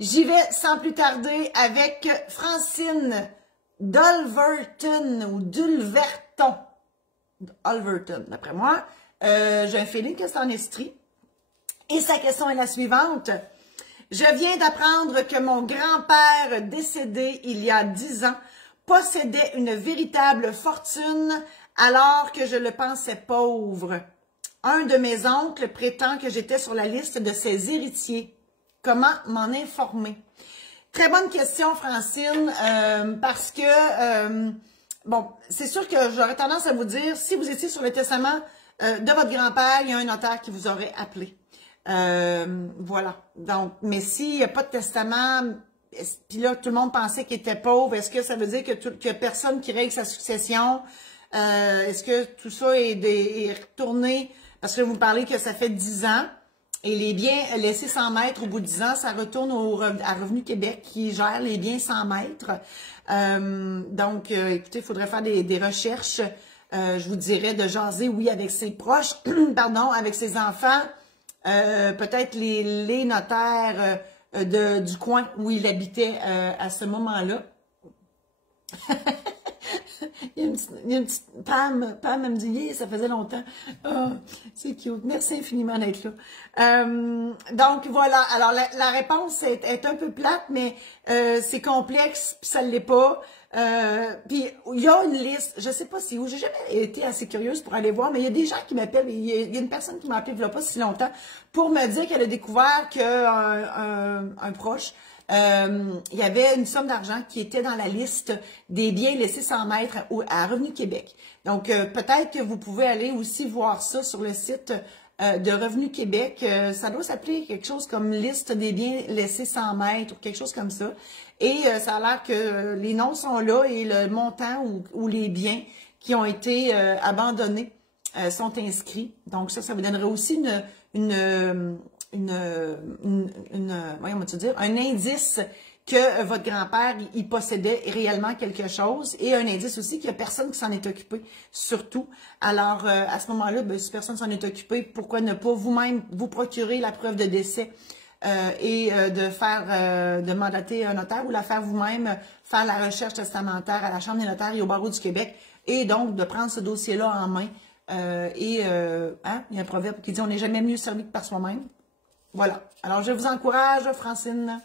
J'y vais sans plus tarder avec Francine Dulverton ou Dulverton. Dulverton, d'après moi. J'ai un feeling que c'est en Estrie. Et sa question est la suivante. Je viens d'apprendre que mon grand-père décédé il y a 10 ans possédait une véritable fortune alors que je le pensais pauvre. Un de mes oncles prétend que j'étais sur la liste de ses héritiers. Comment m'en informer? Très bonne question, Francine, parce que, bon, c'est sûr que j'aurais tendance à vous dire, si vous étiez sur le testament de votre grand-père, il y a un notaire qui vous aurait appelé. Voilà. Donc, mais s'il n'y a pas de testament, puis là, tout le monde pensait qu'il était pauvre, est-ce que ça veut dire qu'il n'y a personne qui règle sa succession? Est-ce que tout ça est retourné? Parce que vous me parlez que ça fait 10 ans. Et les biens laissés sans maître au bout de 10 ans, ça retourne à Revenu Québec qui gère les biens sans maître. Donc, écoutez, il faudrait faire des recherches. Je vous dirais de jaser, oui, avec ses proches, pardon, avec ses enfants, peut-être les notaires du coin où il habitait à ce moment-là. Il y a une petite Pam, elle me dit, yeah, ça faisait longtemps. Oh, c'est cute. Merci infiniment d'être là. Donc, voilà. Alors, la réponse est un peu plate, mais c'est complexe, puis ça ne l'est pas. Puis, il y a une liste, je ne sais pas si où, j'ai jamais été assez curieuse pour aller voir, mais il y a des gens qui m'appellent, il y a une personne qui m'a appelé il n'y a pas si longtemps, pour me dire qu'elle a découvert qu'un proche, il y avait une somme d'argent qui était dans la liste des biens laissés sans maître à Revenu Québec. Donc, peut-être que vous pouvez aller aussi voir ça sur le site de Revenu Québec. Ça doit s'appeler quelque chose comme liste des biens laissés sans maître ou quelque chose comme ça. Et ça a l'air que les noms sont là et le montant ou les biens qui ont été abandonnés sont inscrits. Donc, ça vous donnerait aussi un indice que votre grand-père, il possédait réellement quelque chose et un indice aussi qu'il n'y a personne qui s'en est occupé, surtout. Alors, à ce moment-là, ben, si personne s'en est occupé, pourquoi ne pas vous-même vous procurer la preuve de décès et de mandater un notaire ou la faire vous-même, faire la recherche testamentaire à la Chambre des notaires et au Barreau du Québec et donc de prendre ce dossier-là en main. Il y a un proverbe qui dit « On n'est jamais mieux servi que par soi-même ». Voilà. Alors, je vous encourage, Francine.